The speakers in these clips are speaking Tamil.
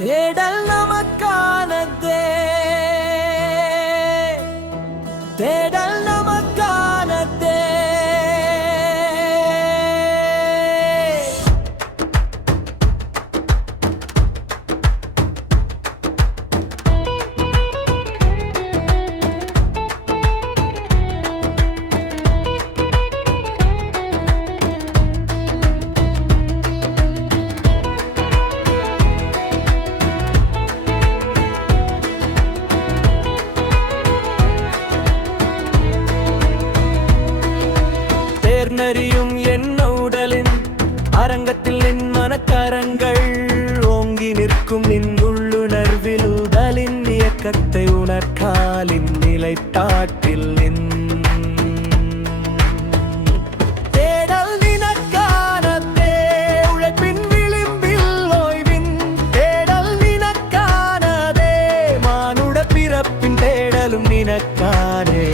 தேடல் நமக்கானதே, தேடல் நமக்கானதே. நெறியும் என்ன உடலின் அரங்கத்தில் நின் மனக்கரங்கள் ஓங்கி நிற்கும் நின் உள்ளுணர்வில் உடலின் இயக்கத்தை உணர்காலின் நிலைப்பாட்டில் நின் தேடல் நினக்கானதே, உழைப்பின் விளிம்பில் ஓய்வின் தேடல் நினக்கானதே, மானுட பிறப்பின் தேடலும் நினக்கானே.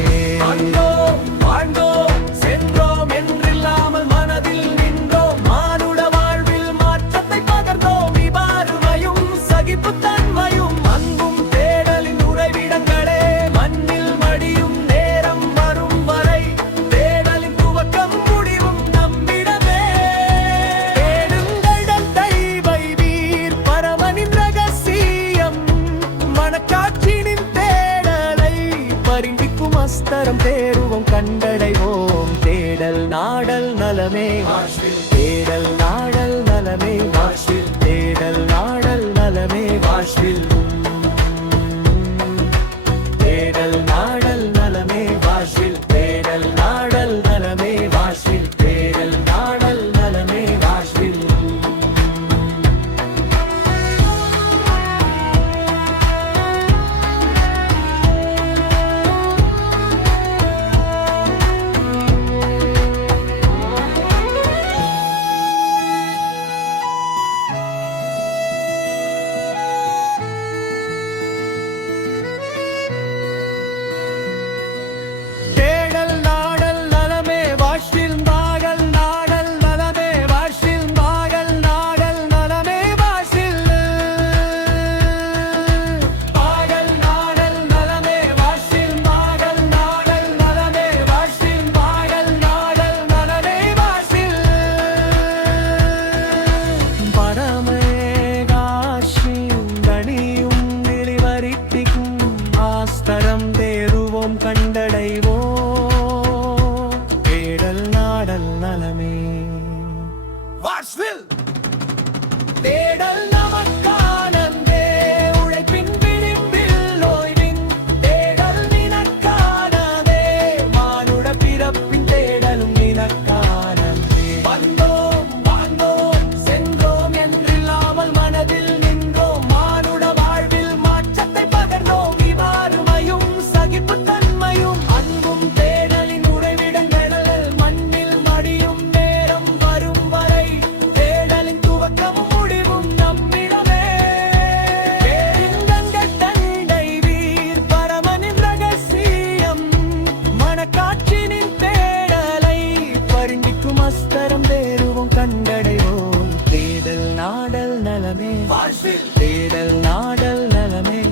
அஸ்தரம் தேருவோம் கண்டடைவோம், தேடல் நாடல் நலமே வாழ்வில், தேடல் நாடல் நலமே வாழ்வில், தேடல் நாடல் நலமே வாழ்வில், தேடல் நாடல் நலமே வாழ்வில், தேடல் நாடல் நலமே வாழ்வில், தேடல் நாடல் நலமே வாழ்வில். அஸ்தரம் தேருவோம் கண்டடைவோம், தேடல் நாடல் நலமே வாழ்வில், தேடல் நமக்கானதே, உழைப்பின் விளிம்பில் ஓய்வின் தேடல் நினக்கானதே, மானுட பிறப்பின் தேடலும் நினக்கானதே. வந்தோம் வாழ்ந்தோம் சென்றோம் என்றில்லாமல் மனதில் நின்றோம், மானுட வாழ்வில் மாற்றத்தை பகர்ந்தோம், சகிப்புத்தன்மையும் அன்பும் தேடலின் உறைவிடங்களில் மண்ணில் மடியும் நேரம் வரும் வரை, தேடலின் துவக்கமும் முடிவும் நம்மிடமே. பேரின்பங்கள் தண்டை வீர் பரமனின் ரகசியம், மனக்காட்சினின் தேடலை பரிந்திக்கும் அஸ்தரம் தேருவோம் கண்டடைவோம், தேடல் நாடல் நலமே வாழ்வில், தேடல் நாடல் நலமே.